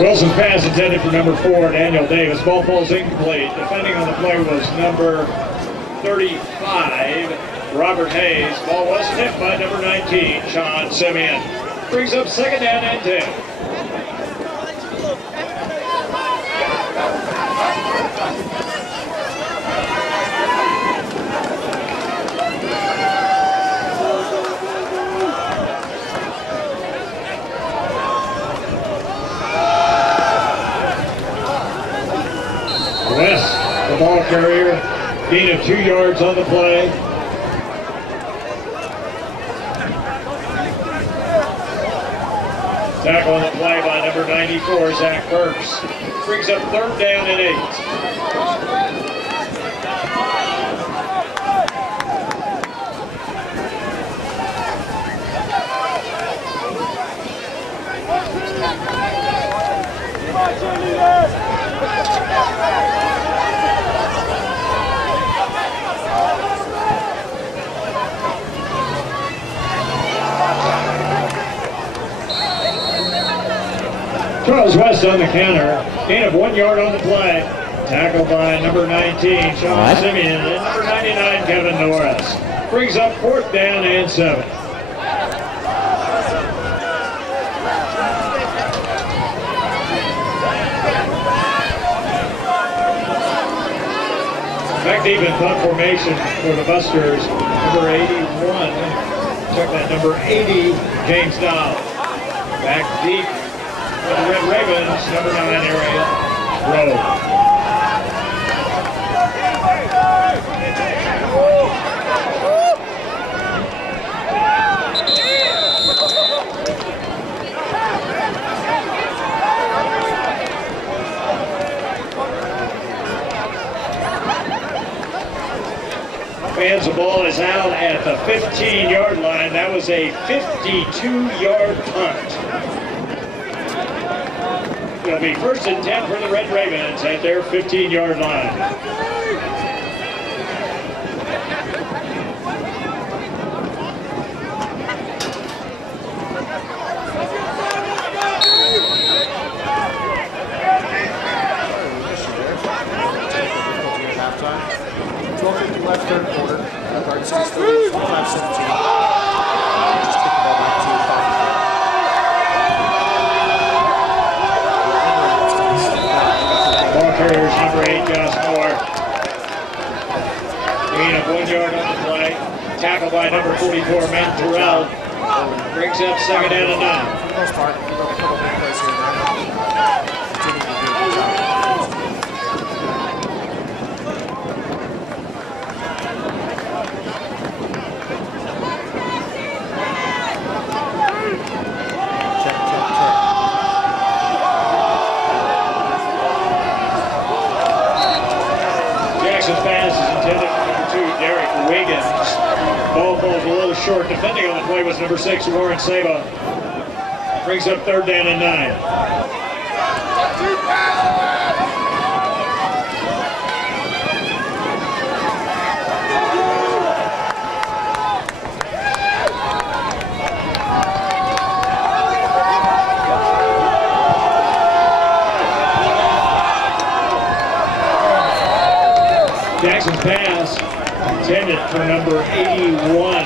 Wilson's pass intended for number 4, Daniel Davis. Ball falls incomplete. Defending on the play was number 35, Robert Hayes. Ball was tipped by number 19, Sean Simeon. Brings up second down and 10. West, the ball carrier, gain of 2 yards on the play. Tackle on the play by number 94, Zach Burks. Brings up third down and 8. Charles West on the counter. Gain of 1 yard on the play. Tackled by number 19, Sean Simeon, and number 99, Kevin Norris. Brings up fourth down and 7. Back deep in punt formation for the Busters. Number 81. Check that, number 80, James Dow. Back deep. For the Red Ravens, number 9 area, Rowe. Fans, the ball is out at the 15-yard line. That was a 52-yard punt. It'll be first and 10 for the Red Ravens at their 15-yard line. Halftime. 12:50 left, third quarter. Garden City's still 25-17. Just kick the ball back to Coffeyville. Ball carriers number 8, Josh Moore. Gain of 1 yard on the play. Tackled by number 44, Matt Terrell. Brings up second down and 9. For the most part, give up a couple big plays here and there. Continue to do a good job. Jackson's pass is intended for number 2, Derek Wiggins. Ball falls a little short. Defending on the play was number 6, Warren Saba. Brings up third down and 9. Jackson's pass intended for number 81,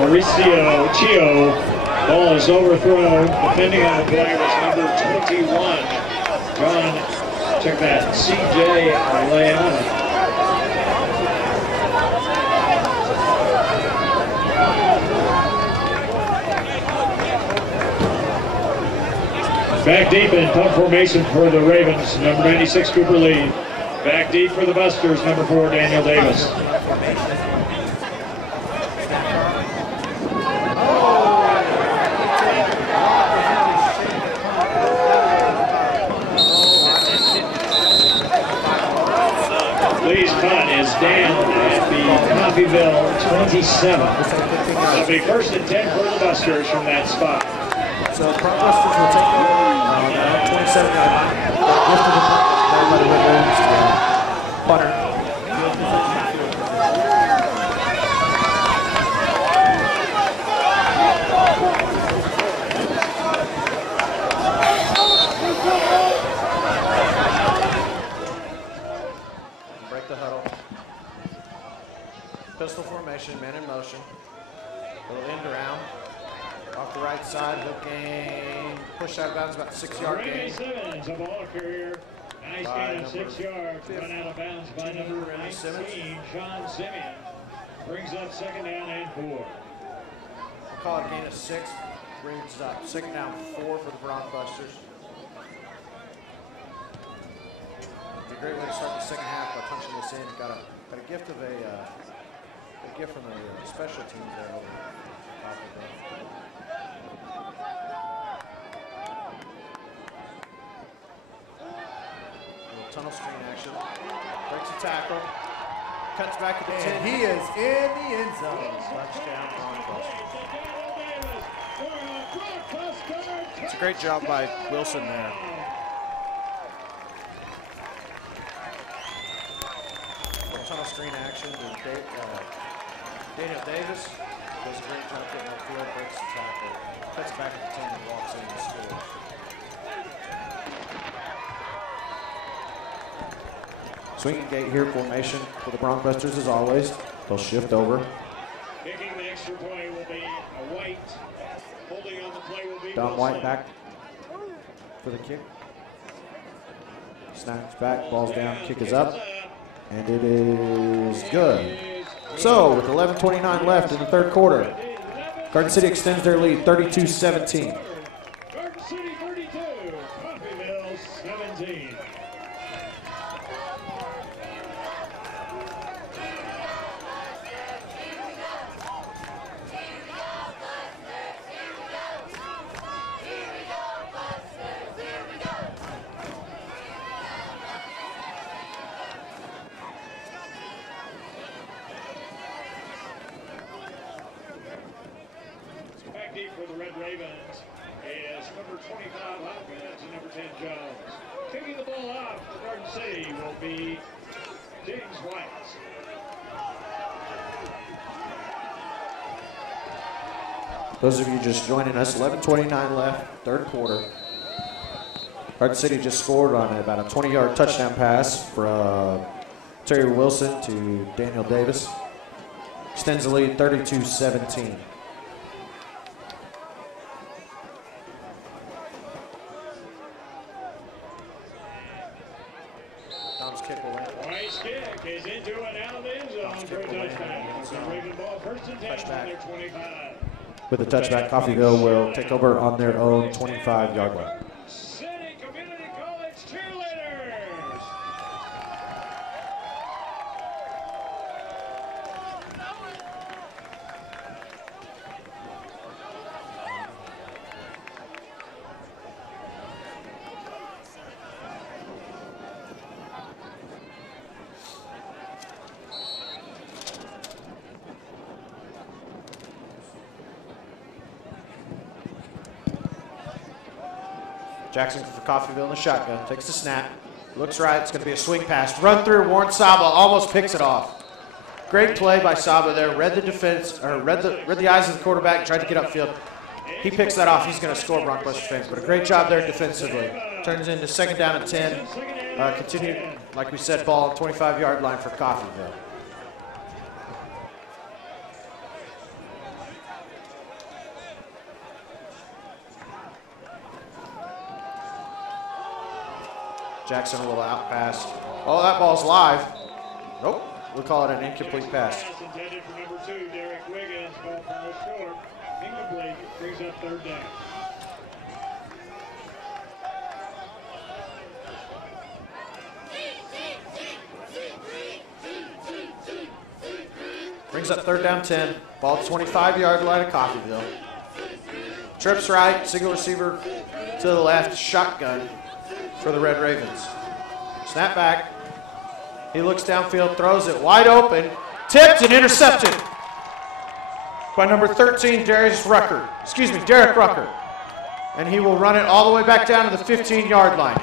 Mauricio Chio. Ball is overthrown. Defending on the play was number 21, John, check that, C.J. Leana. Back deep in punt formation for the Ravens, number 96, Cooper Lee. Back deep for the Busters, number 4, Daniel Davis. Lee's punt is down at the Coffeyville 27. It'll be first and 10 for the Busters from that spot. So the Busters will take it now 27-yard line. Lift of the punt by the Red Ravens to punter. off the right side. He'll gain, push out of bounds, about 6-yard gain. Simmons, a ball carrier. Nice gain of 6 yards. Run out of bounds by number 19, Sean Simeon. Brings up 2nd down and 4. We'll call it a gain of 6. Brings up 2nd down 4 for the Broncbusters. It's a great way to start the second half by punching this in. Got a gift of a gift from the special teams there over Coffeyville. Little tunnel screen action. Breaks a tackle. Cuts back at the 10. He is in the end zone. Touchdown, Broncbusters. It's a great job by Wilson there. Tunnel screen action to Daniel Davis. Does a great job getting up field, breaks the tackle, cuts back at the 10 and walks in and scores. Swinging gate here formation for the Broncbusters as always. They'll shift over. Kicking the extra play will be a White. Holding on the play will be Don Wilson. White back for the kick. Snaps back, ball's down, kick is up. And it is good. So, with 11:29 left in the third quarter, Garden City extends their lead 32-17. Garden City 32, Coffeyville 17. For the Red Ravens is number 25 Hopkins and number 10 Jones. Kicking the ball off for Garden City will be James White. Those of you just joining us, 11:29 left, third quarter. Garden City just scored on about a 20-yard touchdown pass from Terry Wilson to Daniel Davis. Extends the lead 32-17. White's kick is into an out of the end zone for a touchdown. It's a Raven ball, 1st and 10 from their 25. With the touchback, Coffeyville will take over on their own 25-yard line. City Community College cheerleaders. Jackson for Coffeyville in the shotgun. Takes the snap. Looks right. It's going to be a swing pass. Run through. Warren Saba almost picks it off. Great play by Saba there. Read the defense, or read the eyes of the quarterback. Tried to get upfield. He picks that off. He's going to score, Broncbusters fans. But a great job there defensively. Turns into 2nd down and 10. Continue, like we said, ball 25-yard line for Coffeyville. Jackson a little out pass. Oh, that ball's live. Nope. We'll call it an incomplete pass. Intended for number 2, Derek Wiggins. Ball falls short. Incomplete. Brings up 3rd down. Brings up 3rd down 10. Ball 25-yard line of Coffeyville. Trips right. Single receiver to the left. Shotgun for the Red Ravens. Snap back. He looks downfield, throws it wide open. Tipped and intercepted by number 13, Derek Rucker. And he will run it all the way back down to the 15-yard line.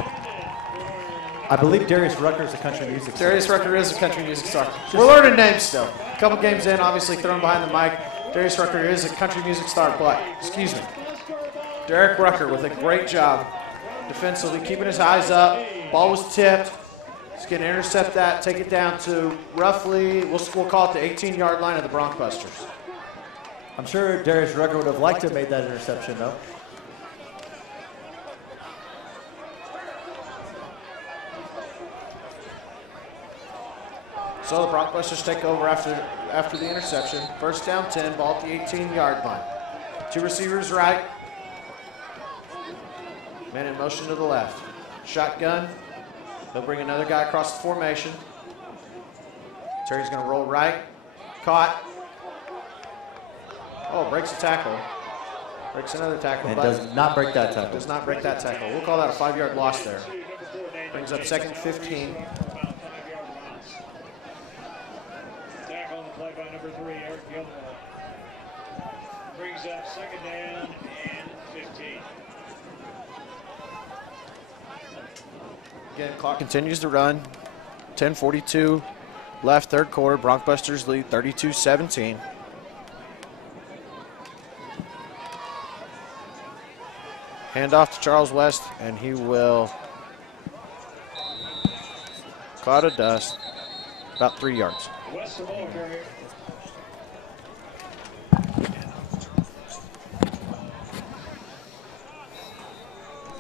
I believe Darius Rucker is a country music star. Darius Rucker is a country music star. We're learning names still. A couple games in, obviously thrown behind the mic. Darius Rucker is a country music star, but, Derek Rucker with a great job defensively, keeping his eyes up. Ball was tipped. He's going to intercept that, take it down to roughly, we'll call it the 18-yard line of the Broncbusters. I'm sure Darius Rucker would have liked to have made that interception, though. So the Broncos take over after the interception. First down 10, ball at the 18-yard line. Two receivers right. Man in motion to the left. Shotgun. They'll bring another guy across the formation. Terry's going to roll right. Caught. Oh, breaks a tackle. Breaks another tackle. And does not break that tackle. Does not break that tackle. We'll call that a 5-yard loss there. Brings up second 15. Tackle on the play by number 3, Eric Gilmore. Brings up second down and 15. Again, clock continues to run. 10:42 left, third quarter. Broncbusters lead 32-17. Hand off to Charles West, and he will cloud of dust, about 3 yards. West the ball carrier.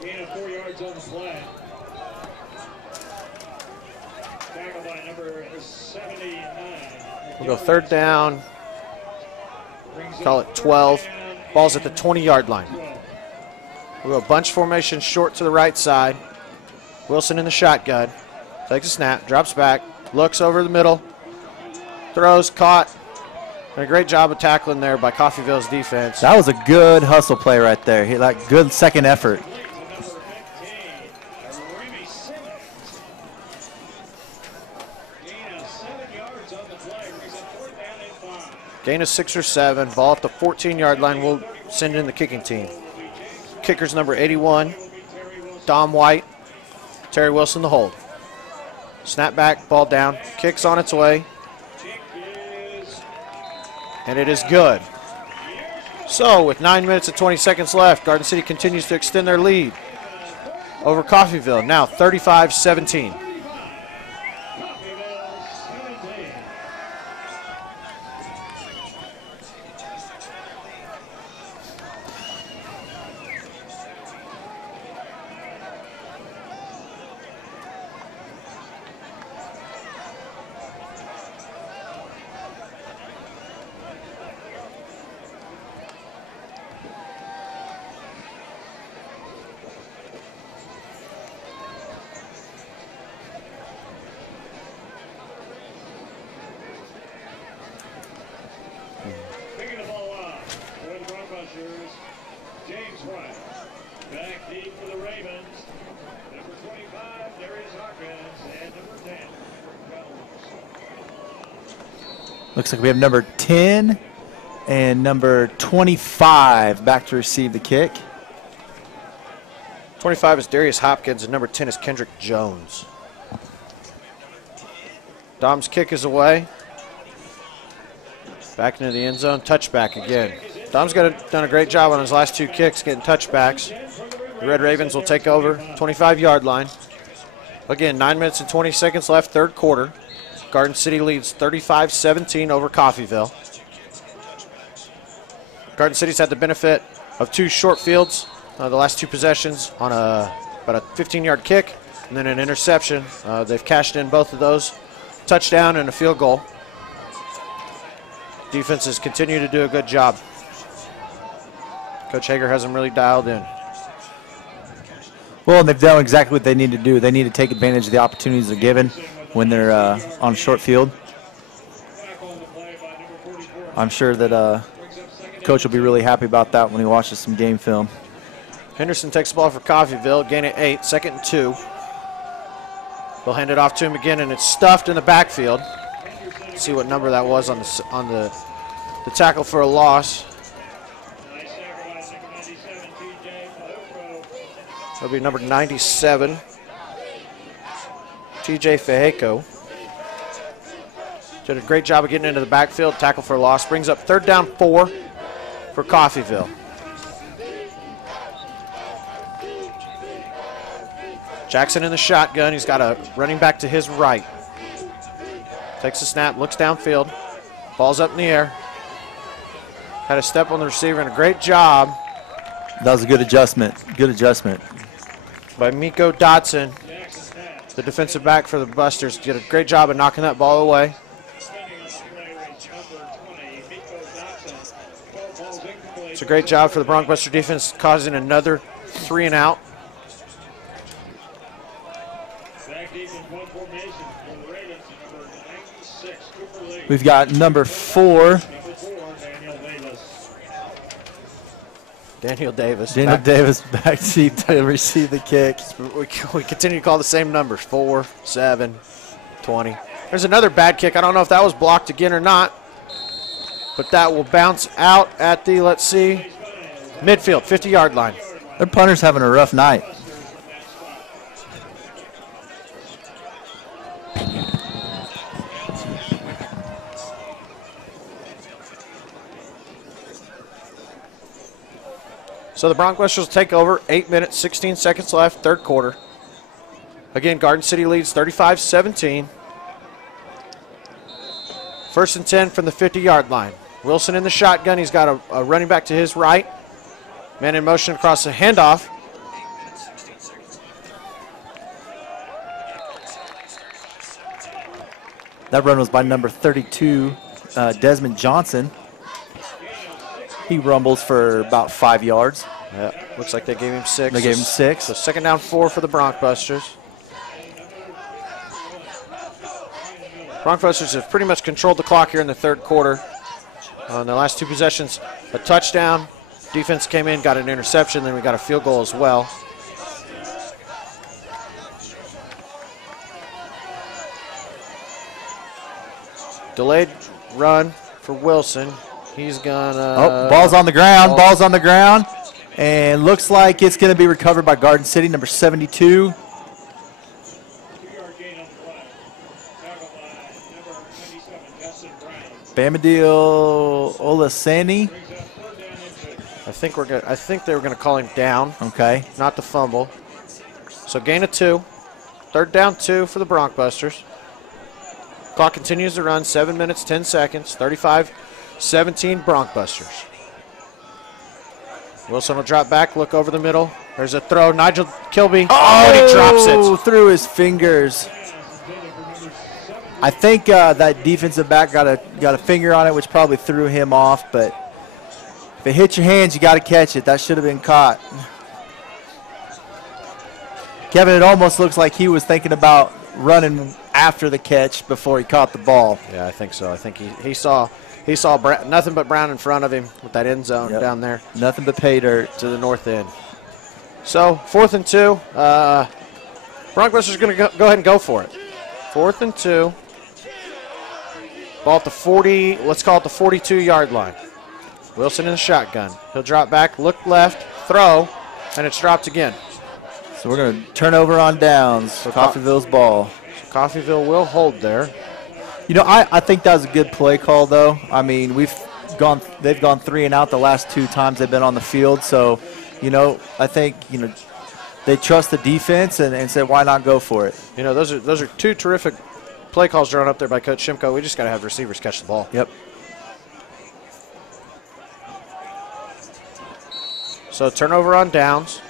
Gain of 4 yards on the play. Tackle by number 79. We'll go third down. Call it 12. Ball's at the 20-yard line. We'll go bunch formation short to the right side. Wilson in the shotgun. Takes a snap, drops back, looks over the middle, throws, caught. And a great job of tackling there by Coffeyville's defense. That was a good hustle play right there. He like good second effort. Gain of 6 or 7. Ball at the 14-yard line. We'll send in the kicking team. Kicker's number 81, Dom White. Terry Wilson the hold. Snap back, ball down. Kicks on its way. And it is good. So with 9 minutes and 20 seconds left, Garden City continues to extend their lead over Coffeyville. Now 35-17. Looks like we have number 10 and number 25 back to receive the kick. 25 is Darius Hopkins, and number 10 is Kendrick Jones. Dom's kick is away. Back into the end zone, touchback again. Dom's done a great job on his last 2 kicks, getting touchbacks. The Red Ravens will take over, 25-yard line. Again, 9 minutes and 20 seconds left, third quarter. Garden City leads 35-17 over Coffeyville. Garden City's had the benefit of 2 short fields, the last 2 possessions on about a 15-yard kick and then an interception. They've cashed in both of those, touchdown and a field goal. Defenses continue to do a good job. Coach Hager has them really dialed in. Well, and they've done exactly what they need to do. They need to take advantage of the opportunities they're given when they're on a short field. I'm sure that Coach will be really happy about that when he watches some game film. Henderson takes the ball for Coffeyville, gain at 8, 2nd and 2. They'll hand it off to him again, and it's stuffed in the backfield. Let's see what number that was on the tackle for a loss. That'll be number 97. TJ Fajeco did a great job of getting into the backfield. Tackle for a loss. Brings up third down 4 for Coffeyville. Jackson in the shotgun. He's got a running back to his right. Takes a snap, looks downfield. Ball's up in the air. Had a step on the receiver and a great job. That was a good adjustment. Good adjustment. By Miko Dotson, the defensive back for the Busters, did a great job of knocking that ball away. It's a great job for the Broncbuster defense, causing another 3 and out. We've got number 4. Daniel Davis. Daniel Davis back seat to receive the kick. We continue to call the same numbers, 4, 7, 20. There's another bad kick. I don't know if that was blocked again or not, but that will bounce out at the, let's see, midfield, 50-yard line. Their punter's having a rough night. So the Broncos will take over. 8 minutes, 16 seconds left, third quarter. Again, Garden City leads 35-17. First and 10 from the 50-yard line. Wilson in the shotgun. He's got a running back to his right. Man in motion across the handoff. That run was by number 32, Desmond Johnson. He rumbles for about 5 yards. Yeah, looks like they gave him 6. They gave him 6. So second down 4 for the Broncbusters. Broncbusters have pretty much controlled the clock here in the third quarter. On the last 2 possessions, a touchdown. Defense came in, got an interception, then we got a field goal as well. Delayed run for Wilson. He's gonna. Ball's on the ground. Ball's on the ground. And looks like it's going to be recovered by Garden City, number 72. Bamadil Olasani. I think they were gonna call him down. Okay. Not the fumble. So gain of 2. Third down 2 for the Broncbusters. Clock continues to run. 7 minutes, 10 seconds. 35-17 Broncbusters. Wilson will drop back, look over the middle. There's a throw. Nigel Kilby. Oh, and he drops it. Through his fingers. I think that defensive back got a finger on it, which probably threw him off. But if it hits your hands, you got to catch it. That should have been caught. Kevin, it almost looks like he was thinking about running after the catch before he caught the ball. Yeah, I think so. I think he saw nothing but brown in front of him with that end zone down there. Nothing but pay dirt to the north end. So 4th and 2. Broncos are going to go ahead and go for it. 4th and 2. Ball at the 40. Let's call it the 42-yard line. Wilson in the shotgun. He'll drop back, look left, throw, and it's dropped again. So we're going to turn over on downs. So Coffeyville's ball. So Coffeyville will hold there. You know, I think that was a good play call, though. I mean, they've gone 3 and out the last 2 times they've been on the field. So, you know, I think, you know, they trust the defense and said, why not go for it? You know, those are 2 terrific play calls drawn up there by Coach Shimko. We just got to have receivers catch the ball. Yep. So turnover on downs.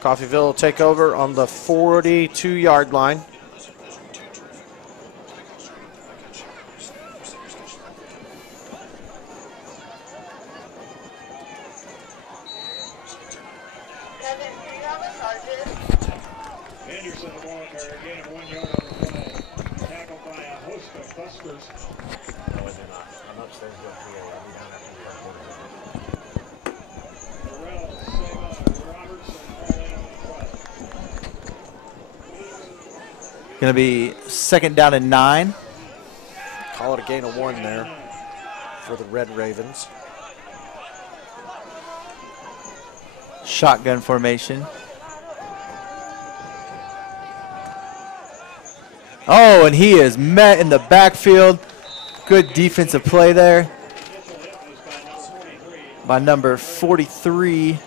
Coffeyville will take over on the 42-yard line. Anderson, the ball carrier, gain of 1 yard on the play. Tackled by a host of Busters. No, they're not. I'm upstairs with PA. I'll be down after the quarter. Burrell, Seva, Robertson, all in on the play. Going to be 2nd down and 9. Call it a gain of 1 there for the Red Ravens. Shotgun formation. Oh, and he is met in the backfield. Good defensive play there by number 43,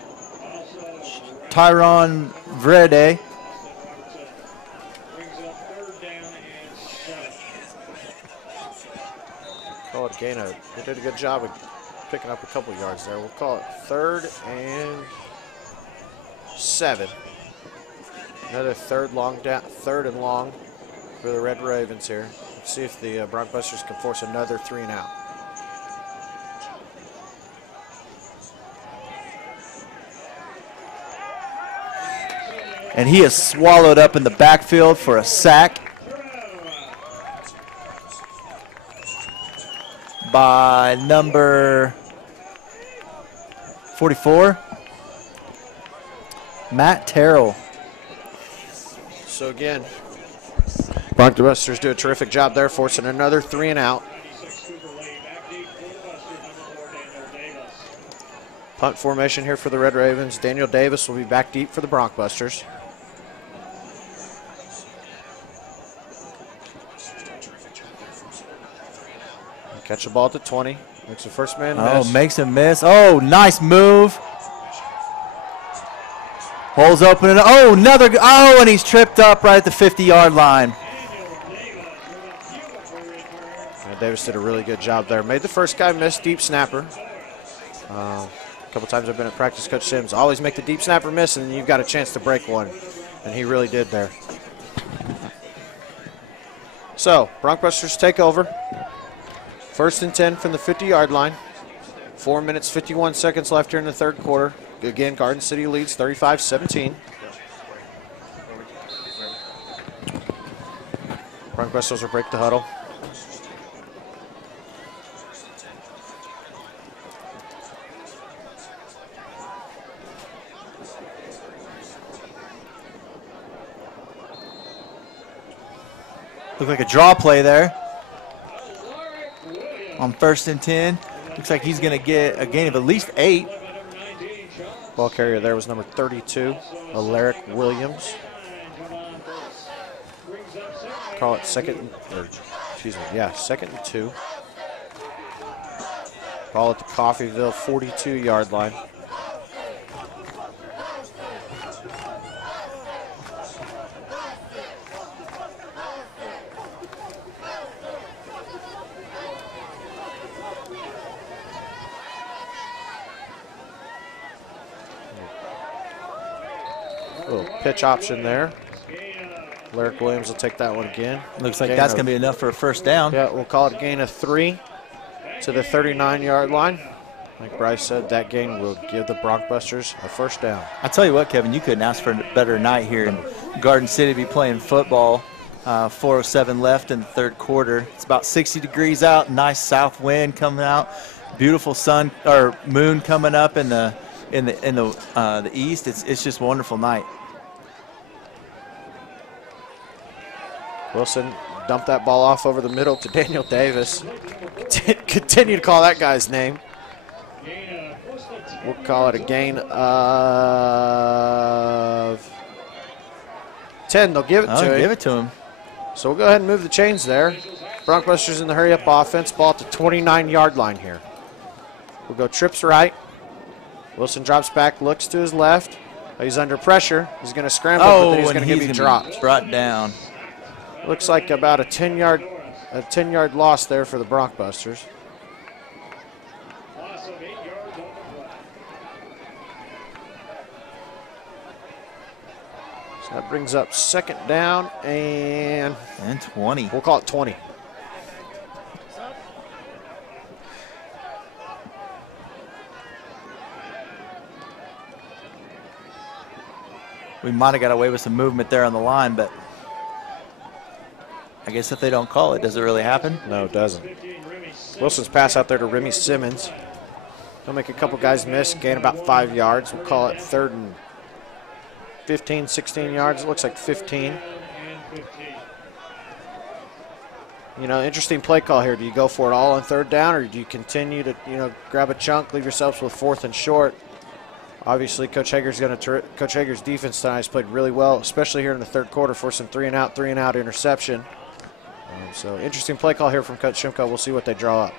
Tyron Vrede. Call it a gain of. They did a good job of picking up a couple yards there. We'll call it 3rd and 7. Another third and long for the Red Ravens here. Let's see if the Broncbusters can force another 3 and out. And he is swallowed up in the backfield for a sack by number 44, Matt Terrell. So again, Broncbusters do a terrific job there, forcing another 3 and out. Punt formation here for the Red Ravens. Daniel Davis will be back deep for the Broncbusters. Catch the ball at the 20. Makes the first man miss. Oh, makes him miss. Oh, nice move. Holes open. And, oh, another. Oh, and he's tripped up right at the 50-yard line. Yeah, Davis did a really good job there. Made the first guy miss, deep snapper. A couple times I've been at practice, Coach Sims, always make the deep snapper miss, and then you've got a chance to break one. And he really did there. So, Broncbusters take over. 1st and 10 from the 50-yard line. 4 minutes, 51 seconds left here in the 3rd quarter. Again, Garden City leads 35-17. Broncbusters will break the huddle. Looked like a draw play there. On 1st and 10. Looks like he's going to get a gain of at least 8. Ball carrier there was number 32, Alaric Williams. Call it 2nd and 2. Ball at the Coffeyville 42-yard line. Little pitch option there. Alaric Williams will take that one again. Looks like that's going to be enough for a first down. Yeah, we'll call it a gain of 3 to the 39-yard line. Like Bryce said, that gain will give the Broncbusters a first down. I tell you what, Kevin, you couldn't ask for a better night here in Garden City to be playing football. 4:07 left in the 3rd quarter. It's about 60 degrees out. Nice south wind coming out. Beautiful sun or moon coming up in the east. It's just a wonderful night. Wilson dumped that ball off over the middle to Daniel Davis. Continue to call that guy's name. We'll call it a gain of 10. They'll give it to him. Give it to him. So we'll go ahead and move the chains there. Broncbusters in the hurry-up offense. Ball at the 29-yard line here. We'll go trips right. Wilson drops back, looks to his left. He's under pressure. He's going to scramble, but then he's going to be dropped. Brought down. Looks like about a 10-yard loss there for the Broncbusters. So that brings up 2nd down and 20. We'll call it 20. We might have got away with some movement there on the line, but I guess if they don't call it, does it really happen? No, it doesn't. Wilson's pass out there to Remy Simmons. He'll make a couple guys miss, gain about 5 yards. We'll call it 3rd and 15, 16 yards. It looks like 15. You know, interesting play call here. Do you go for it all on 3rd down, or do you continue to, grab a chunk, leave yourselves with 4th and short? Obviously, Coach Hager's Coach Hager's defense tonight has played really well, especially here in the 3rd quarter, for some 3-and-out interception. So interesting play call here from Coach Shimko. We'll see what they draw up.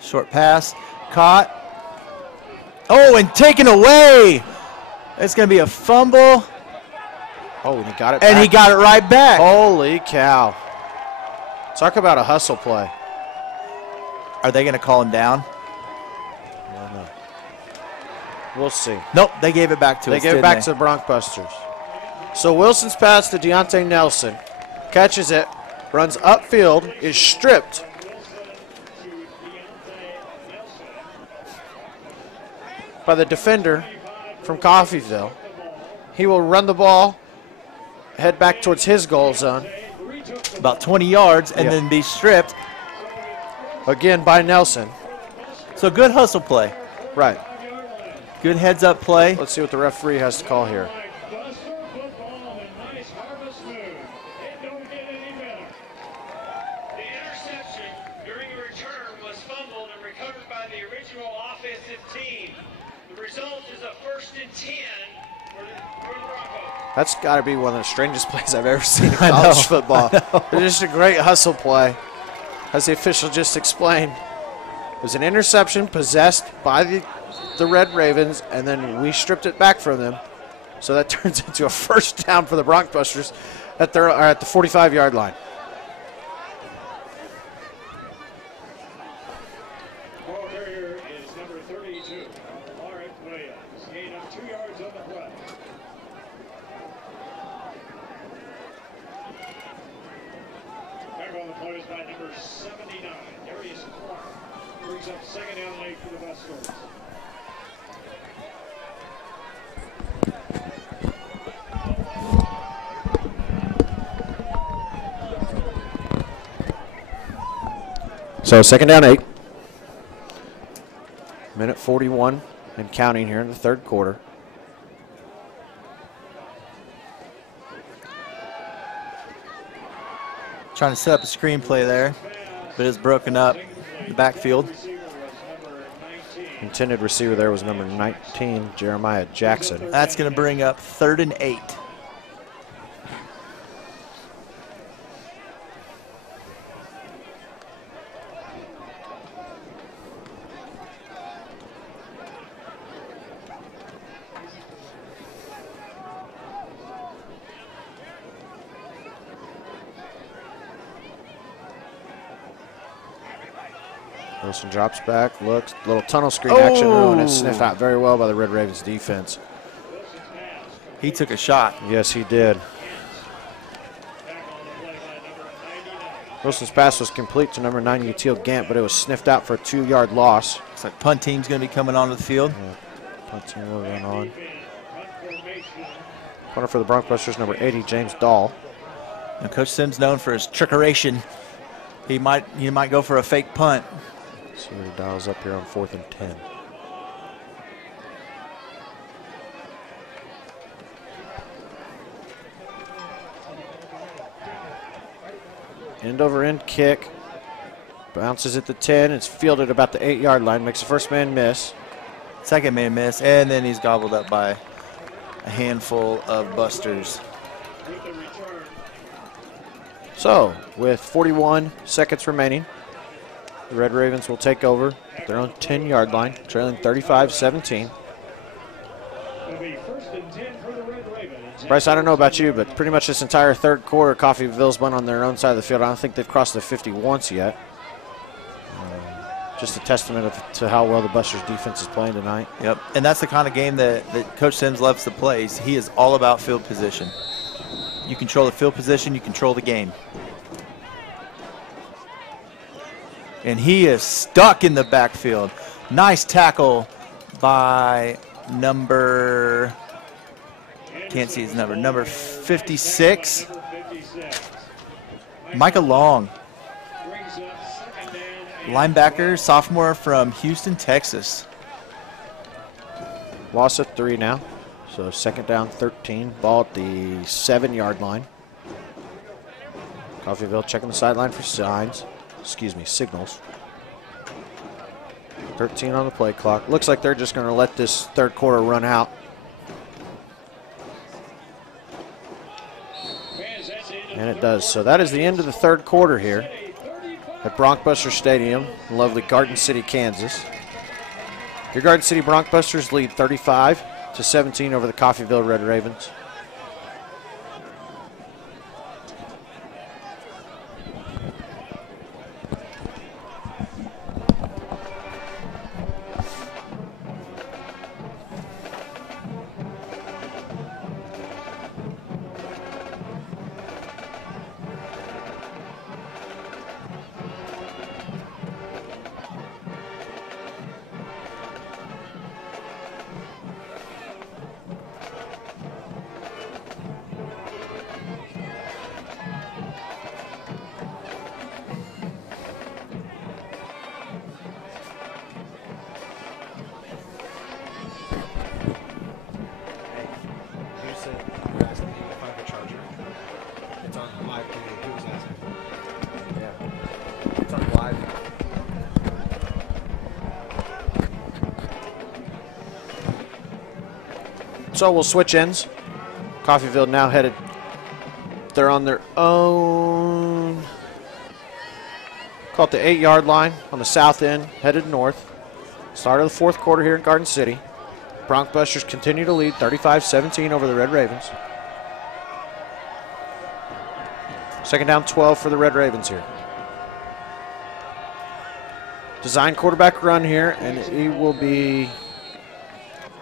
Short pass, caught. Oh, and taken away. It's going to be a fumble. Oh, and he got it And back. he got it right back. Holy cow. Talk about a hustle play. Are they going to call him down? I don't know. We'll see. Nope, they gave it back to us. They gave it back to the Broncbusters. So Wilson's pass to Deontay Nelson. Catches it, runs upfield, is stripped. By the defender from Coffeyville. He will run the ball, head back towards his goal zone. About 20 yards and then be stripped. Again by Nelson. So good hustle play. Right. Good heads up play. Let's see what the referee has to call here. That's got to be one of the strangest plays I've ever seen in college football. It's just a great hustle play. As the official just explained, it was an interception possessed by the Red Ravens, and then we stripped it back from them. So that turns into a first down for the Broncbusters at the 45-yard line. Ball carrier is number 32, Lauren Williams. Gain of 2 yards on the play. Back on the play is by number 79, Darius Clark. Brings up second down and 8 for the Busters. So second down 8. Minute 41 and counting here in the third quarter. Trying to set up a screenplay there, but it's broken up in the backfield. Intended receiver there was number 19, Jeremiah Jackson. That's going to bring up 3rd and 8. Wilson drops back, looks, little tunnel screen action, and it's sniffed out very well by the Red Ravens defense. He took a shot. Yes, he did. Wilson's pass was complete to number 90, Teal Gant, but it was sniffed out for a 2-yard loss. Looks like punt team's going to be coming onto the field. Yeah, punt team will run on. Punter for the Broncbusters, number 80, James Dahl. Now, Coach Sims known for his trickeration. He might go for a fake punt. See what he dials up here on 4th and 10. End over end kick. Bounces at the 10. It's fielded about the 8-yard line. Makes the first man miss. Second man miss, and then he's gobbled up by a handful of Busters. So, with 41 seconds remaining, the Red Ravens will take over at their own 10-yard line, trailing 35-17. Bryce, I don't know about you, but pretty much this entire third quarter, Coffeyville's been on their own side of the field. I don't think they've crossed the 50 once yet. Just a testament to how well the Busters defense is playing tonight. Yep, and that's the kind of game that Coach Sims loves to play. He is all about field position. You control the field position, you control the game. And he is stuck in the backfield. Nice tackle by number, can't see his number, number 56. Micah Long. Linebacker, sophomore from Houston, Texas. Loss of 3 now. So second down, 13. Ball at the 7-yard line. Coffeyville checking the sideline for signals. 13 on the play clock. Looks like they're just going to let this third quarter run out. And it does. So that is the end of the third quarter here at Broncbuster Stadium in lovely Garden City, Kansas. Your Garden City Broncbusters lead 35-17 over the Coffeyville Red Ravens. So we'll switch ends. Coffeyville now headed. They're on their own. Call it the 8-yard line on the south end, headed north. Start of the fourth quarter here in Garden City. Broncbusters continue to lead 35-17 over the Red Ravens. Second down 12 for the Red Ravens here. Design quarterback run here, and he will be.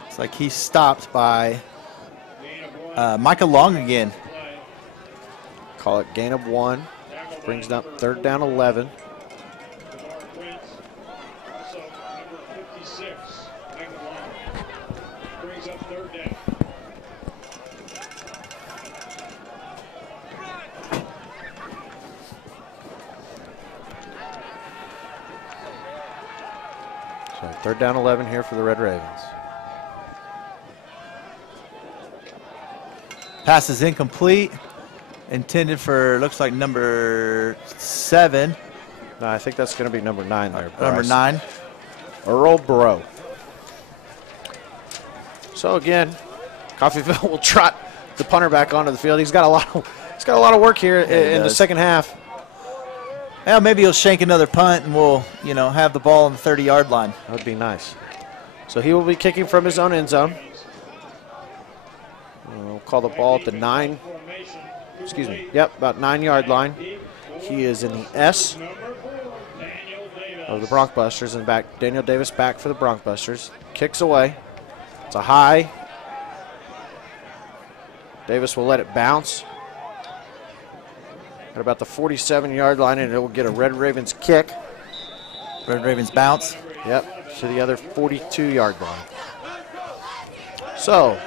It's like he's stopped by Micah Long again. Call it gain of 1. Brings up third down 11. So third down 11 here for the Red Ravens. Pass is incomplete. Intended for, looks like number 7. No, I think that's going to be number 9 there. Number 9. Earl Burrow. So again, Coffeyville will trot the punter back onto the field. He's got a lot of work here in the second half. Well, maybe he'll shank another punt and we'll, have the ball on the 30-yard line. That would be nice. So he will be kicking from his own end zone. We'll call the ball at the 9. Excuse me. Yep, about 9-yard line. He is in the S of the Broncbusters, and back Daniel Davis back for the Broncbusters. Kicks away. It's a high. Davis will let it bounce at about the 47-yard line, and it will get a Red Ravens kick. Red Ravens bounce. Yep, to the other 42-yard line. So,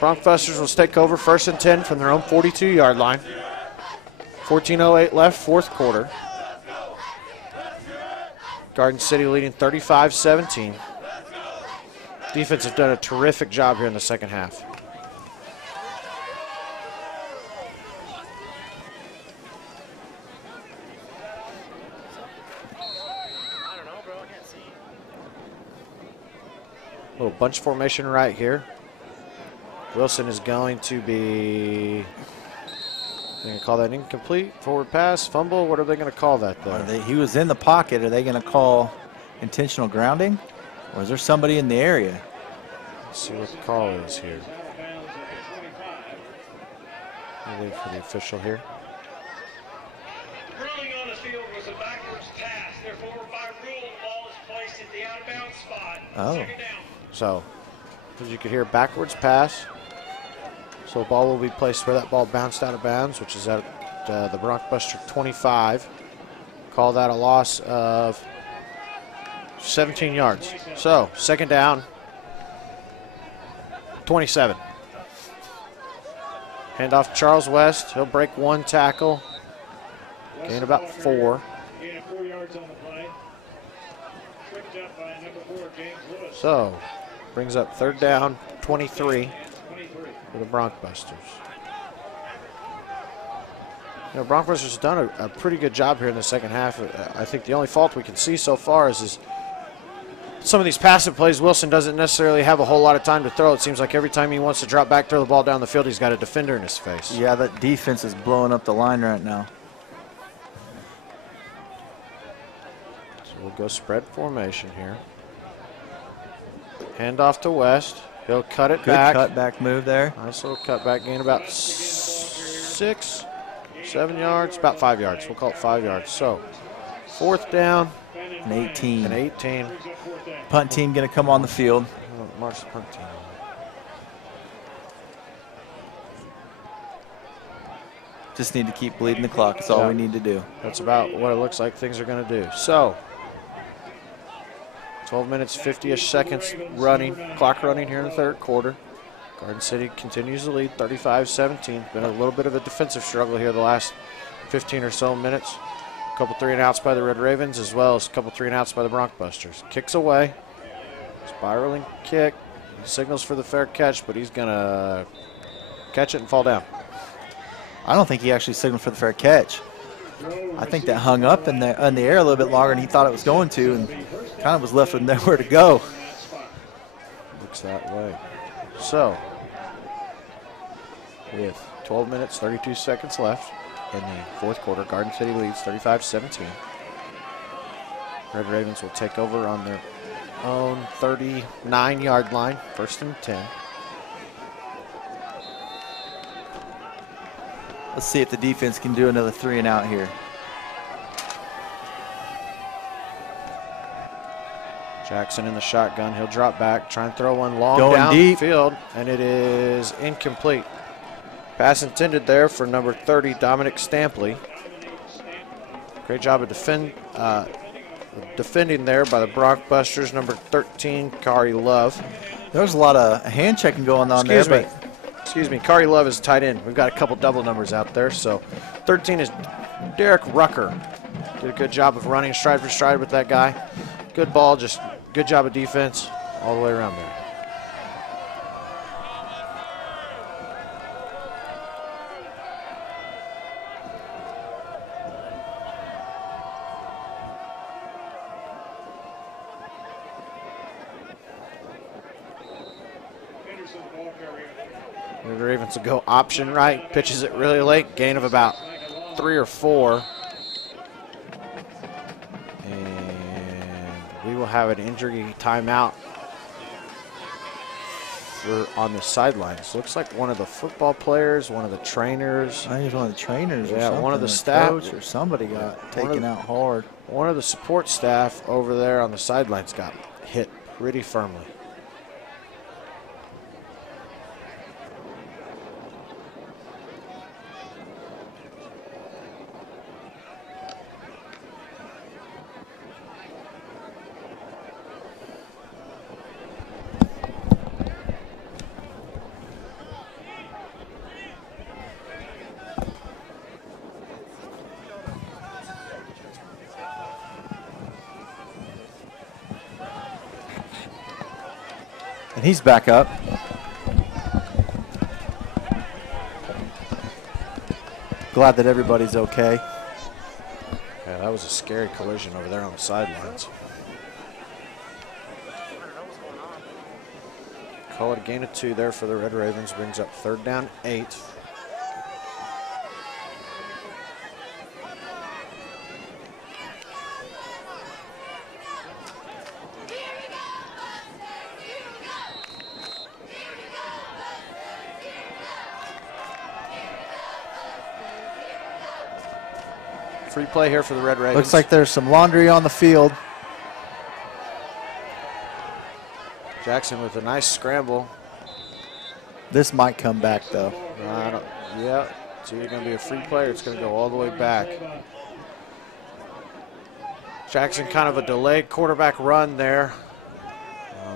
Broncbusters will take over 1st and 10 from their own 42-yard line. 14:08 left, fourth quarter. Garden City leading 35-17. Defense has done a terrific job here in the second half. Little bunch formation right here. Wilson is going to be, they're going to call that incomplete, forward pass, fumble. What are they going to call that though? He was in the pocket. Are they going to call intentional grounding? Or is there somebody in the area? Let's see what the call is here. I'll wait for the official here. Ruling on the field was a backwards pass. Therefore, by rule, the ball is placed at the out-of-bounds spot. Oh. Second down. So, as you can hear, backwards pass. So the ball will be placed where that ball bounced out of bounds, which is at the Broncbuster 25. Call that a loss of 17 yards. So, second down, 27. Hand off to Charles West. He'll break 1 tackle. Gain about 4. Gain of 4 yards on the play. Tripped up by number 4, James Lewis. So, brings up third down, 23 for the Broncbusters. Broncbusters has done a pretty good job here in the second half. I think the only fault we can see so far is some of these passive plays. Wilson doesn't necessarily have a whole lot of time to throw. It seems like every time he wants to drop back, throw the ball down the field, he's got a defender in his face. Yeah, that defense is blowing up the line right now. So we'll go spread formation here. Hand off to West. He'll cut it back. Good cutback move there. Nice little cutback gain, about 6, 7 yards, about 5 yards. We'll call it 5 yards. So, fourth down. An 18. An 18. Punt team going to come on the field. March the punt team. Just need to keep bleeding the clock. That's all we need to do. That's about what it looks like things are going to do. So, 12 minutes, 50-ish seconds running, clock running here in the third quarter. Garden City continues to lead 35-17. Been a little bit of a defensive struggle here the last 15 or so minutes. A couple 3-and-outs by the Red Ravens, as well as a couple 3-and-outs by the Broncbusters. Kicks away. Spiraling kick. He signals for the fair catch, but he's going to catch it and fall down. I don't think he actually signaled for the fair catch. I think that hung up in the air a little bit longer than he thought it was going to, and kind of was left with nowhere to go. Looks that way. So, with 12 minutes, 32 seconds left in the fourth quarter, Garden City leads 35-17. Red Ravens will take over on their own 39-yard line, 1st and 10. Let's see if the defense can do another 3 and out here. Jackson in the shotgun. He'll drop back, try and throw one long Going deep. downfield, and it is incomplete. Pass intended there for number 30, Dominic Stampley. Great job of defending there by the Bronc Busters, number 13, Kari Love. There's a lot of hand checking going on Excuse there. me. Excuse me. Kari Love is tight end. We've got a couple double numbers out there. So 13 is Derek Rucker. Did a good job of running stride for stride with that guy. Good ball, just good job of defense all the way around there. The Ravens will go option right, pitches it really late, gain of about 3 or 4. And we will have an injury timeout on the sidelines. Looks like one of the football players, one of the trainers. I think it's one of the trainers or Yeah, something. one of the a staff. coach or somebody got taken out hard. One of the support staff over there on the sidelines got hit pretty firmly. And he's back up. Glad that everybody's okay. Yeah, that was a scary collision over there on the sidelines. Call it a gain of 2 there for the Red Ravens. Brings up 3rd down, 8. Free play here for the Red Ravens. Looks like there's some laundry on the field. Jackson with a nice scramble. This might come back, though. Yeah, it's either going to be a free play or it's going to go all the way back. Jackson kind of a delayed quarterback run there.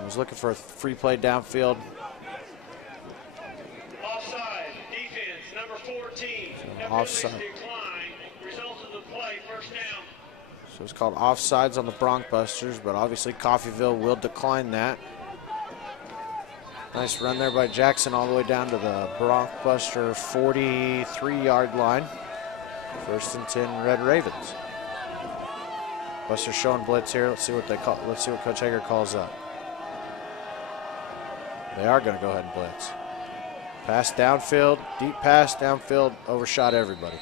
Was looking for a free play downfield. Offside, defense, number 14. Offside. Decline, result of the play, 1st down. So it's called offsides on the Bronc Busters, but obviously Coffeyville will decline that. Nice run there by Jackson all the way down to the Bronc Buster 43-yard line. 1st and 10, Red Ravens. Buster's showing blitz here. Let's see what they call. Let's see what Coach Hager calls up. They are going to go ahead and blitz. Pass downfield, deep pass downfield, overshot everybody.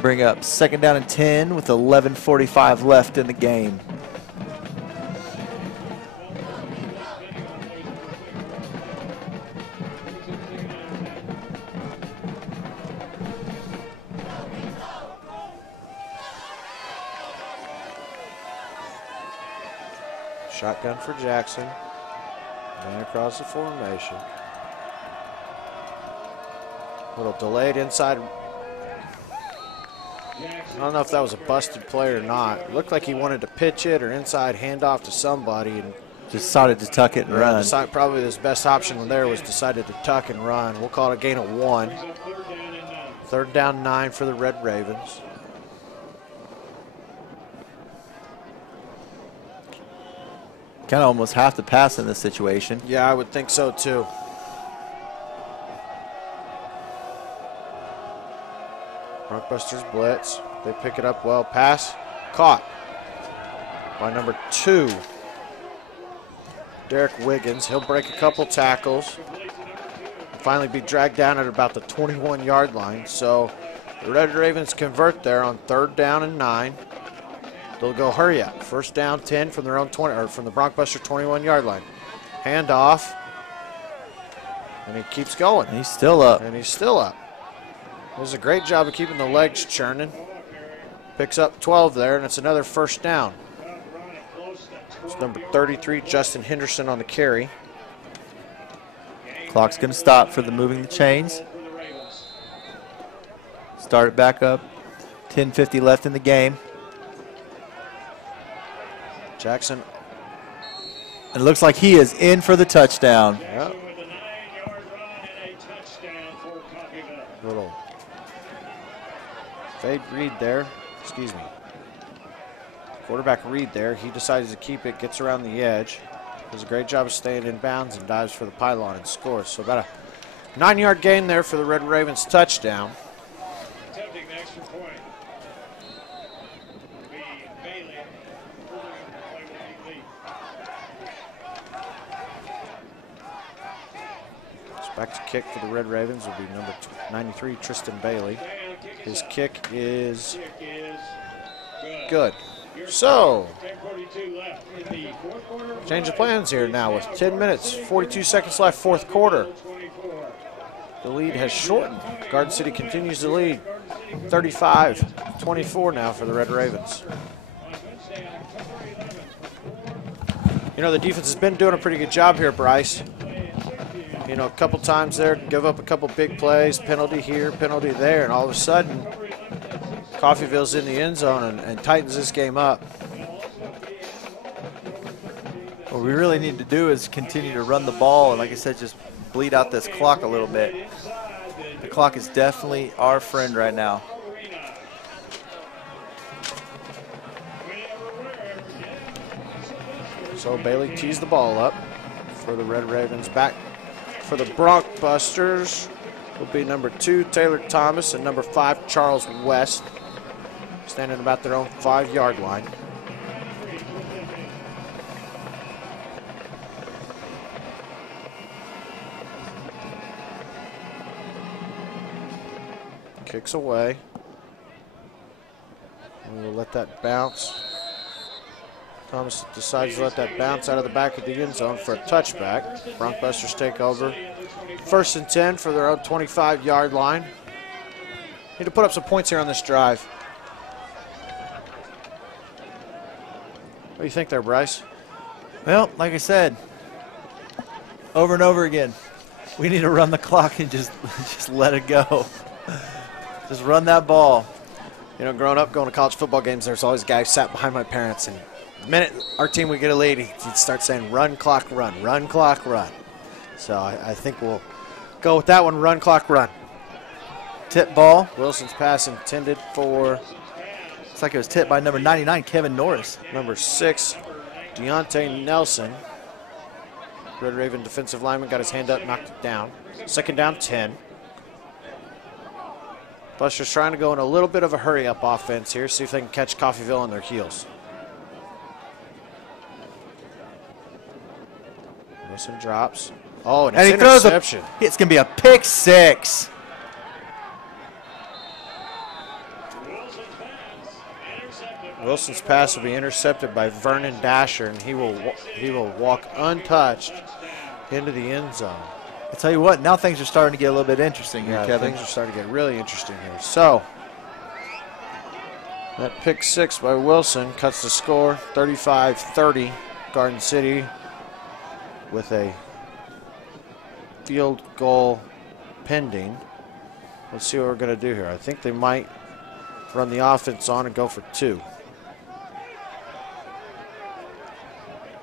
Bring up 2nd down and 10 with 11:45 left in the game. Shotgun for Jackson. Man across the formation. A little delayed inside. I don't know if that was a busted play or not. It looked like he wanted to pitch it or inside handoff to somebody and decided to tuck it and run. Probably his best option there was decided to tuck and run. We'll call it a gain of 1. 3rd down 9 for the Red Ravens. Kind of almost have to pass in this situation. Yeah, I would think so too. Rockbusters blitz. They pick it up well. Pass. Caught. by number 2, Derek Wiggins. He'll break a couple tackles. Finally be dragged down at about the 21-yard line. So the Red Ravens convert there on 3rd down and 9. They'll go hurry up. 1st down 10 from their own 20, or from the Bronkbuster 21-yard line. Hand off. And he keeps going. And he's still up. And he's still up. Does a great job of keeping the legs churning. Picks up 12 there, and it's another 1st down. It's number 33, Justin Henderson on the carry. Clock's going to stop for the moving the chains. Start it back up. 10:50 left in the game. Jackson. And it looks like he is in for the touchdown. Yep. Little fade read there. Excuse me. Quarterback read there. He decides to keep it, gets around the edge. Does a great job of staying in bounds and dives for the pylon and scores. So about a 9-yard gain there for the Red Ravens touchdown. Attempting the extra point. Be Bailey. Play will be Lee. Back to kick for the Red Ravens will be number 93, Tristan Bailey. His kick is good. So, change of plans here now with 10 minutes, 42 seconds left, 4th quarter. The lead has shortened. Garden City continues to lead, 35-24 now for the Red Ravens. You know, the defense has been doing a pretty good job here, Bryce. You know, a couple times there, give up a couple big plays, penalty here, penalty there, and all of a sudden, Coffeyville's in the end zone and tightens this game up. What we really need to do is continue to run the ball and, like I said, just bleed out this clock a little bit. The clock is definitely our friend right now. So Bailey tees the ball up for the Red Ravens. Back for the Bronkbusters will be number 2, Taylor Thomas, and number 5, Charles West, standing about their own 5-yard line. Kicks away. And we'll let that bounce. Thomas decides to let that bounce out of the back of the end zone for a touchback. Bronkbusters take over. 1st and 10 for their own 25-yard line. Need to put up some points here on this drive. What do you think there, Bryce? Well, like I said, over and over again, we need to run the clock and just let it go. Just run that ball. You know, growing up, going to college football games, there's always a guy who sat behind my parents, and the minute our team would get a lead, he'd start saying, run, clock, run, run, clock, run. So I think we'll go with that one, run, clock, run. Tip ball. Wilson's pass intended for... Looks like it was tipped by number 99, Kevin Norris. Number 6, Deontay Nelson. Red Raven defensive lineman got his hand up, knocked it down. 2nd down, 10. Buster's trying to go in a little bit of a hurry-up offense here, see if they can catch Coffeyville on their heels. Wilson drops. Oh, and it's he throws interception. It's going to be a pick 6. Wilson's pass will be intercepted by Vernon Dasher, and he will walk untouched into the end zone. I tell you what, now things are starting to get a little bit interesting here, Yeah, Kevin. things are starting to get really interesting here. So, that pick 6 by Wilson cuts the score, 35-30, Garden City, with a field goal pending. Let's see what we're going to do here. I think they might run the offense on and go for 2.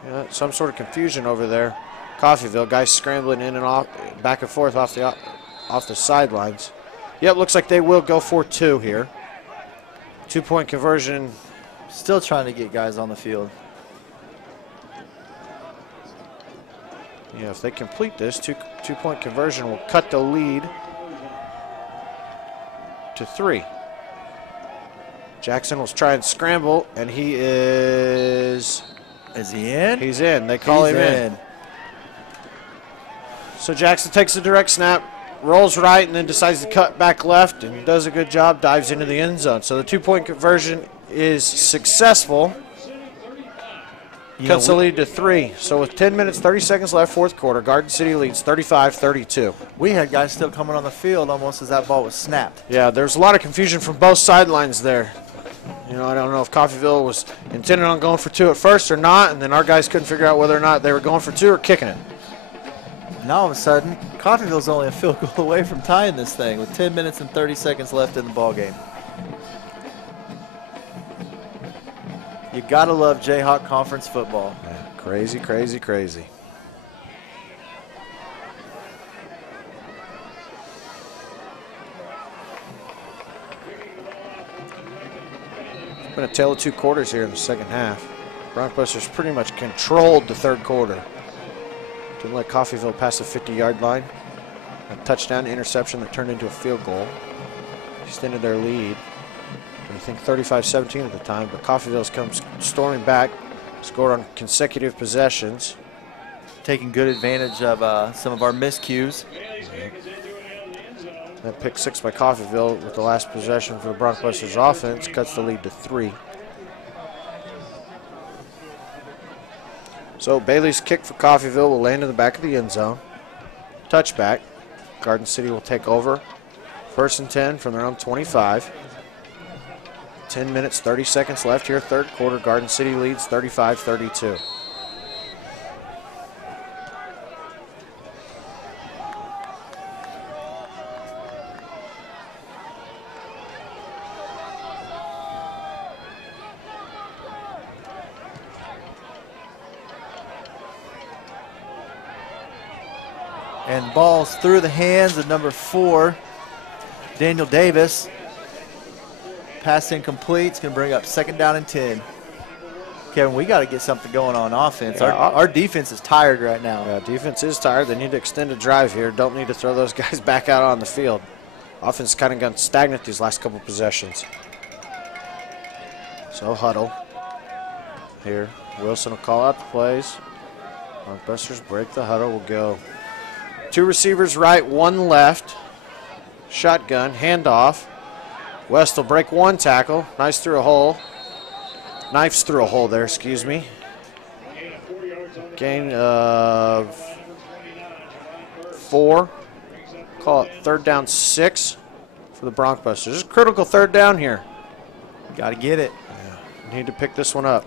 Yeah, some sort of confusion over there. Coffeyville, guys scrambling in and off, back and forth off the sidelines. Yep, looks like they will go for 2 here. 2-point conversion. Still trying to get guys on the field. Yeah, if they complete this, two-point conversion will cut the lead to 3. Jackson will try and scramble, and he is... Is he in? He's in. They call him in. So Jackson takes a direct snap, rolls right, and then decides to cut back left and does a good job, dives into the end zone. So the two-point conversion is successful. Cuts the lead to 3. So with 10 minutes, 30 seconds left, fourth quarter, Garden City leads 35-32. We had guys still coming on the field almost as that ball was snapped. Yeah, there's a lot of confusion from both sidelines there. You know, I don't know if Coffeyville was intending on going for 2 at first or not, and then our guys couldn't figure out whether or not they were going for 2 or kicking it. Now all of a sudden, Coffeyville's only a field goal away from tying this thing with 10 minutes and 30 seconds left in the ball game. You gotta love Jayhawk Conference football. Yeah, crazy, crazy, crazy. It's been a tale of 2 quarters here in the second half. Broncbusters pretty much controlled the third quarter. Didn't let Coffeyville pass the 50-yard line. A touchdown interception that turned into a field goal. Extended their lead. I think 35-17 at the time, but Coffeyville's comes storming back, scored on consecutive possessions. Taking good advantage of some of our miscues. That pick 6 by Coffeyville with the last possession for the Broncbusters offense cuts the lead to 3. So Bailey's kick for Coffeyville will land in the back of the end zone. Touchback. Garden City will take over. 1st and 10 from their own 25. 10 minutes, 30 seconds left here, third quarter. Garden City leads 35-32. And ball's through the hands of number 4, Daniel Davis. Pass incomplete. It's going to bring up 2nd down and 10. Kevin, we got to get something going on offense. Yeah, our defense is tired right now. Yeah, defense is tired. They need to extend a drive here. Don't need to throw those guys back out on the field. Offense kind of gone stagnant these last couple possessions. So huddle here. Wilson will call out the plays. Broncbusters break the huddle. Will go 2 receivers right, 1 left. Shotgun, handoff. West will break 1 tackle. Nice through a hole. Knifes through a hole there, excuse me. Gain of 4. Call it 3rd down 6 for the Broncbusters. This is a critical 3rd down here. Got to get it. Yeah, need to pick this one up.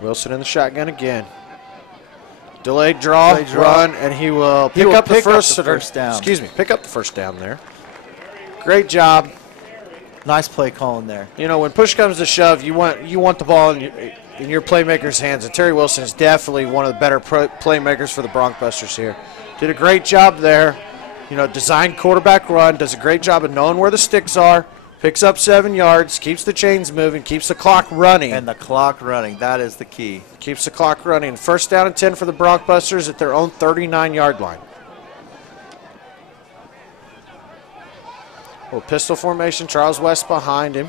Wilson in the shotgun again. Delayed draw, run, and he will pick up the first down. Excuse me, pick up the 1st down there. Great job. Nice play calling there. You know, when push comes to shove, you want the ball in your playmaker's hands, and Terry Wilson is definitely one of the better playmakers for the Broncbusters here. Did a great job there. You know, designed quarterback run, does a great job of knowing where the sticks are. Picks up 7 yards, keeps the chains moving, keeps the clock running. And the clock running, that is the key. Keeps the clock running. 1st down and 10 for the Broncbusters at their own 39-yard line. Little pistol formation, Charles West behind him.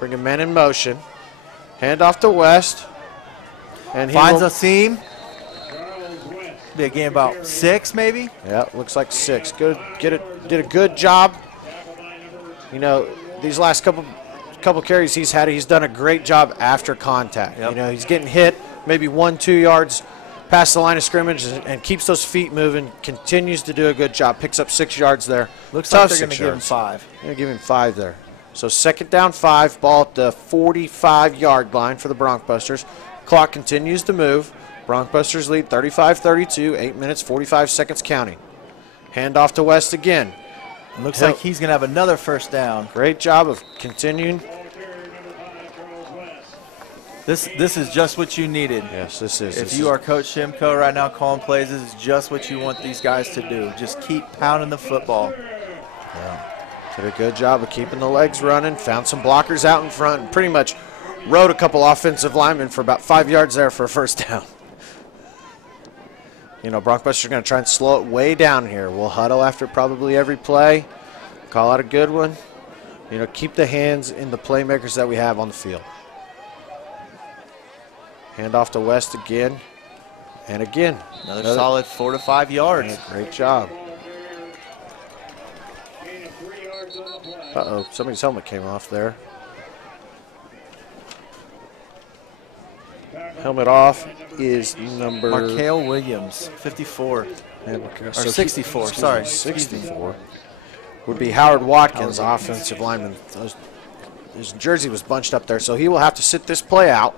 Bringing men in motion. Hand off to West. And he finds a seam. Be a game about 6 maybe? Yeah, looks like 6. Good, did a good job. You know, these last couple carries he's done a great job after contact. Yep. You know, he's getting hit maybe 1-2 yards past the line of scrimmage and keeps those feet moving, continues to do a good job, picks up 6 yards there. Looks like they're going to give him 5. They're going to give him 5 there. So 2nd down 5, ball at the 45-yard line for the Broncbusters. Clock continues to move. Broncbusters lead 35-32, 8 minutes, 45 seconds counting. Hand off to West again. Looks like he's going to have another 1st down. Great job of continuing. This is just what you needed. Yes, this is. If you are Coach Shimko right now calling plays, this is just what you want these guys to do. Just keep pounding the football. Yeah. Did a good job of keeping the legs running, found some blockers out in front, and pretty much rode a couple offensive linemen for about 5 yards there for a first down. You know, Broncbusters are going to try and slow it way down here. We'll huddle after probably every play, call out a good one. You know, keep the hands in the playmakers that we have on the field. Hand off to West again, and again. Another solid 4 to 5 yards. Man, great job. Uh-oh, somebody's helmet came off there. Helmet off is number... Markale Williams, 54. Or 64, sorry. 64. Would be Howard Watkins, offensive lineman. His jersey was bunched up there, so he will have to sit this play out.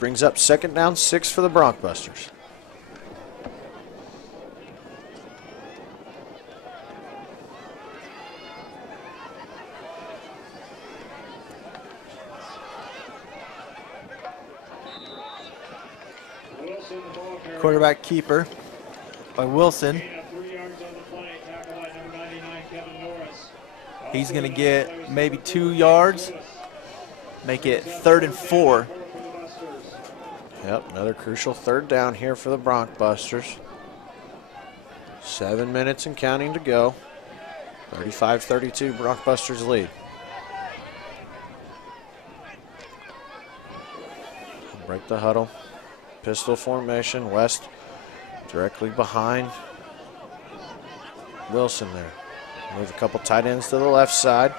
Brings up 2nd down, 6 for the Broncbusters. Quarterback keeper by Wilson. He's going to get maybe 2 yards. Make it 3rd and 4. Yep, another crucial 3rd down here for the Broncbusters. 7 minutes and counting to go. 35-32, Broncbusters lead. Break the huddle. Pistol formation. West directly behind Wilson there. Move a couple tight ends to the left side.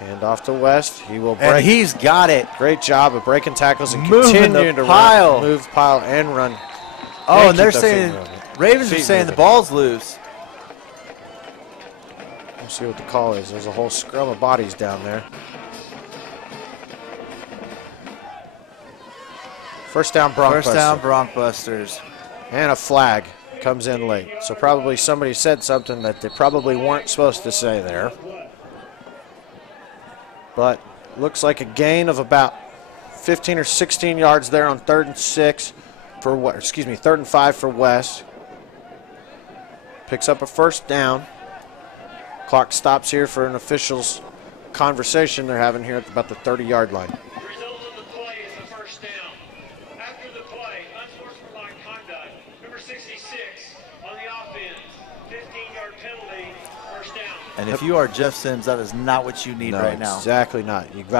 Hand off to West. He will break. And he's got it. Great job of breaking tackles and Moving continuing the to pile. move pile and run. Oh, and they're keep their saying, feet moving. Ravens are Feet saying the moving. ball's loose. Let's see what the call is. There's a whole scrum of bodies down there. First down, Broncbusters. First down, Broncbusters. And a flag comes in late. So probably somebody said something that they probably weren't supposed to say there. But looks like a gain of about 15 or 16 yards there on 3rd and 6 for what? Excuse me, 3rd and 5 for West. Picks up a first down. Clock stops here for an official's conversation they're having here at about the 30-yard line. The result of the play is a first down. After the play, unsportsmanlike conduct, number 66 on the offense, 15-yard penalty, first down. And if you are Jeff Sims, that is not what you need right now. Exactly not. You've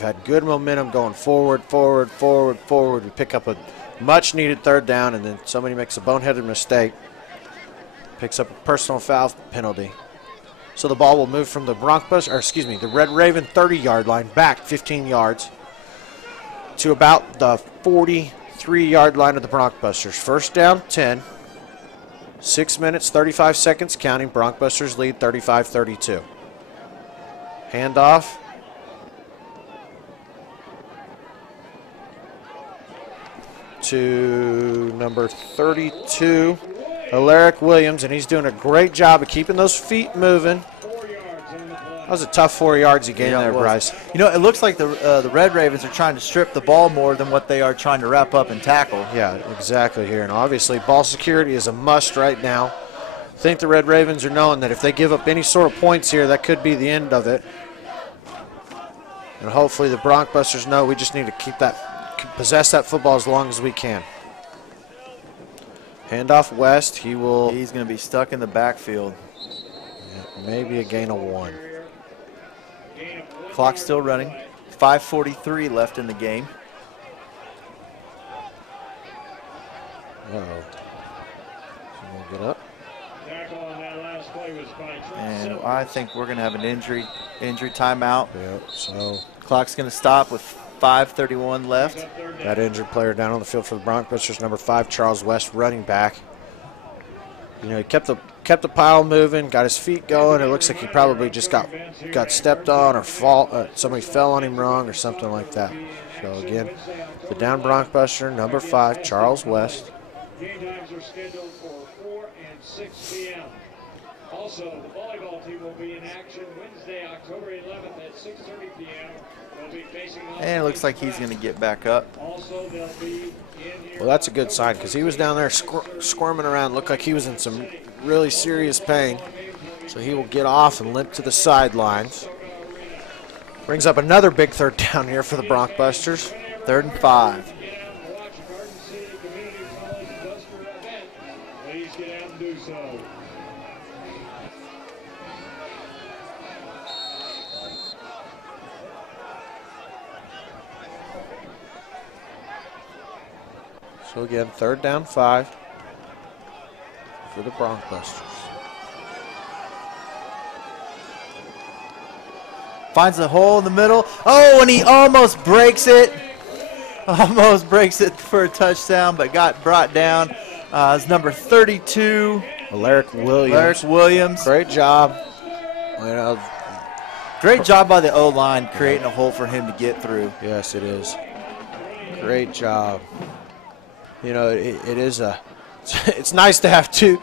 had good momentum going forward. We pick up a much-needed 3rd down, and then somebody makes a boneheaded mistake. Picks up a personal foul penalty. So the ball will move from the the Red Raven 30-yard line back 15 yards to about the 43-yard line of the Broncbusters. First down, 10. 6 minutes, 35 seconds counting. Broncbusters lead 35-32. Handoff. To number 32, Alaric Williams, and he's doing a great job of keeping those feet moving. That was a tough 4 yards he gained there, Bryce. You know, it looks like the Red Ravens are trying to strip the ball more than what they are trying to wrap up and tackle. Yeah, exactly here. And obviously, ball security is a must right now. I think the Red Ravens are knowing that if they give up any sort of points here, that could be the end of it. And hopefully the Broncbusters know we just need to possess that football as long as we can. Handoff West. He's going to be stuck in the backfield. Yeah, maybe a gain of 1. Clock still running. 5:43 left in the game. Uh-oh. Get up. And I think we're going to have an injury timeout. Yep, so clock's going to stop with 5:31 left. That injured player down on the field for the Broncbusters, number 5, Charles West, running back. You know, he kept the pile moving, got his feet going. It looks like he probably just got stepped on or somebody fell on him wrong or something like that. So again, the down Broncbuster, number 5, Charles West. Game times are scheduled for 4 and 6 p.m. Also, the volleyball team will be in action Wednesday, October 11th at 6:30 p.m. They'll be facing off. And it looks like he's going to get back up. Also, they'll be in here. Well, that's a good sign because he was down there squirming around. Looked like he was in some really serious pain. So he will get off and limp to the sidelines. Brings up another big third down here for the Broncbusters. 3rd and 5. Please get out and do so. So again, 3rd down 5 for the Broncbusters. Finds a hole in the middle. Oh, and he almost breaks it. Almost breaks it for a touchdown, but got brought down. It's number 32. Alaric Williams. Alaric Williams. Great job. Great job by the O-line creating a hole for him to get through. Yes, it is. Great job. You know, it is it's nice to have two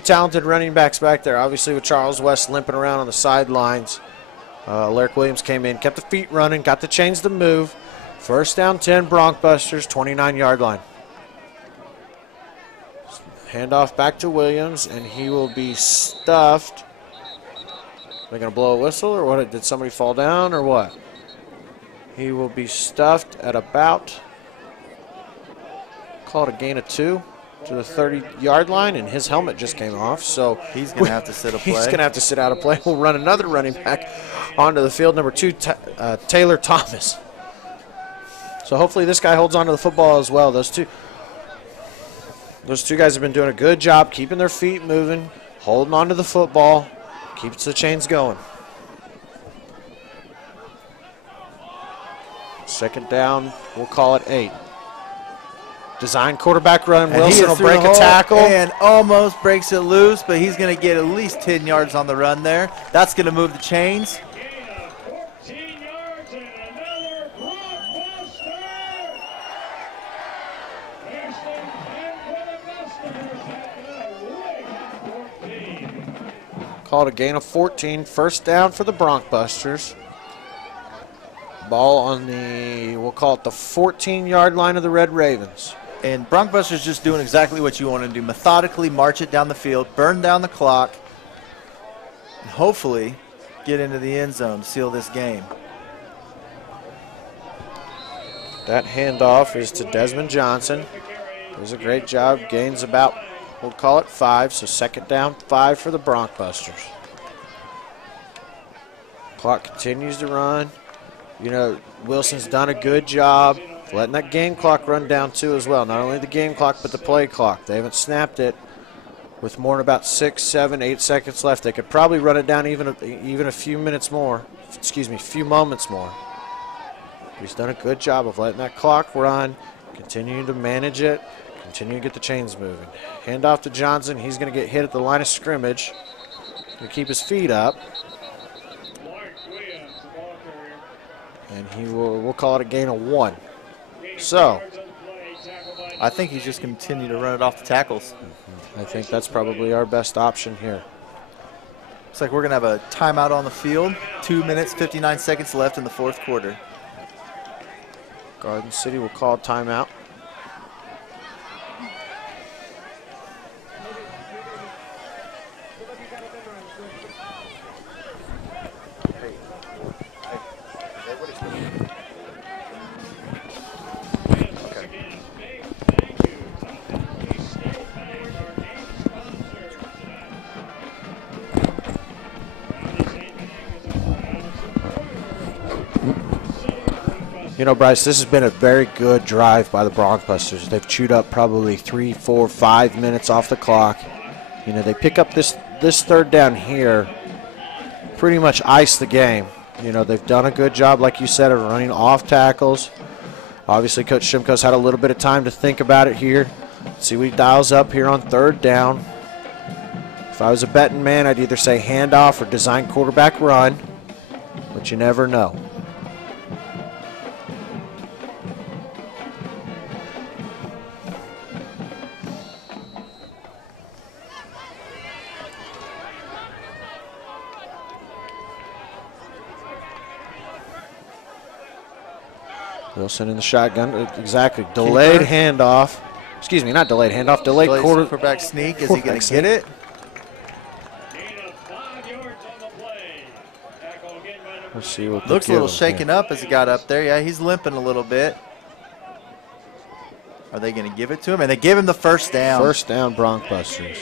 talented running backs back there. Obviously, with Charles West limping around on the sidelines, Alaric Williams came in, kept the feet running, got the chains to move. 1st down 10, Broncbusters, 29-yard line. Handoff back to Williams, and he will be stuffed. They're going to blow a whistle, or what? Did somebody fall down, or what? He will be stuffed at about, call it a gain of 2 to the 30-yard line, and his helmet just came off. So he's going to have to sit a play. He's going to have to sit out a play. We'll run another running back onto the field, number 2, Taylor Thomas. So hopefully this guy holds on to the football as well. Those two guys have been doing a good job keeping their feet moving, holding on to the football, keeps the chains going. 2nd down, we'll call it 8. Design quarterback run. And Wilson will break a tackle. And almost breaks it loose, but he's going to get at least 10 yards on the run there. That's going to move the chains. Gain of 14 yards and another blockbuster. First and 10 for the Busters at the 14. Called a gain of 14. 1st down for the Broncbusters. Ball on the, we'll call it the 14-yard line of the Red Ravens. And Broncbusters just doing exactly what you want to do. Methodically march it down the field, burn down the clock, and hopefully get into the end zone to seal this game. That handoff is to Desmond Johnson. Does a great job. Gains about, we'll call it 5. So 2nd down 5 for the Broncbusters. Clock continues to run. You know, Wilson's done a good job letting that game clock run down too as well. Not only the game clock, but the play clock. They haven't snapped it with more than about 6, 7, 8 seconds left. They could probably run it down even a few minutes more. Excuse me, a few moments more. He's done a good job of letting that clock run, continuing to manage it, continuing to get the chains moving. Hand off to Johnson. He's going to get hit at the line of scrimmage. Going to keep his feet up. And he we'll call it a gain of 1. So I think he's just continue to run it off the tackles. I think that's probably our best option here. Looks like we're going to have a timeout on the field. 2 minutes, 59 seconds left in the 4th quarter. Garden City will call timeout. You know, Bryce, this has been a very good drive by the Broncbusters. They've chewed up probably 3, 4, 5 minutes off the clock. You know, they pick up this 3rd down here, pretty much ice the game. You know, they've done a good job, like you said, of running off tackles. Obviously, Coach Shimko's had a little bit of time to think about it here. See what he dials up here on 3rd down. If I was a betting man, I'd either say handoff or design quarterback run, but you never know. Wilson in the shotgun. Exactly. Delayed handoff. Excuse me, not delayed handoff. Delayed quarterback sneak. Is he going to get it? Let's see what looks a little shaken up as he got up there. Yeah, he's limping a little bit. Are they going to give it to him? And they give him the first down. First down, Broncbusters.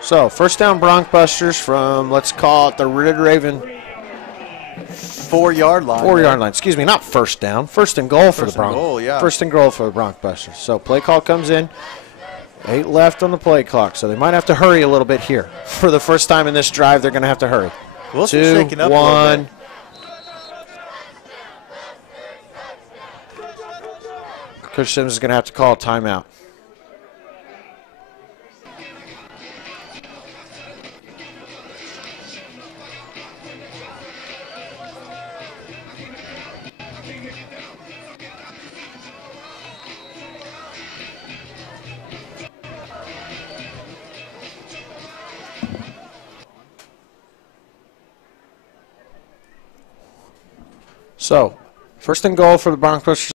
So, first down, Broncbusters from, let's call it the Red Raven 4-yard line. 4-yard line. Excuse me, not first down. First and goal for the Broncos. Yeah. First and goal for the Broncbusters. So, play call comes in. 8 left on the play clock, so they might have to hurry a little bit here. For the first time in this drive, they're going to have to hurry. Wilson's 2, shaking up 1. a little bit. Coach Sims is going to have to call a timeout. So, first and goal for the Broncos.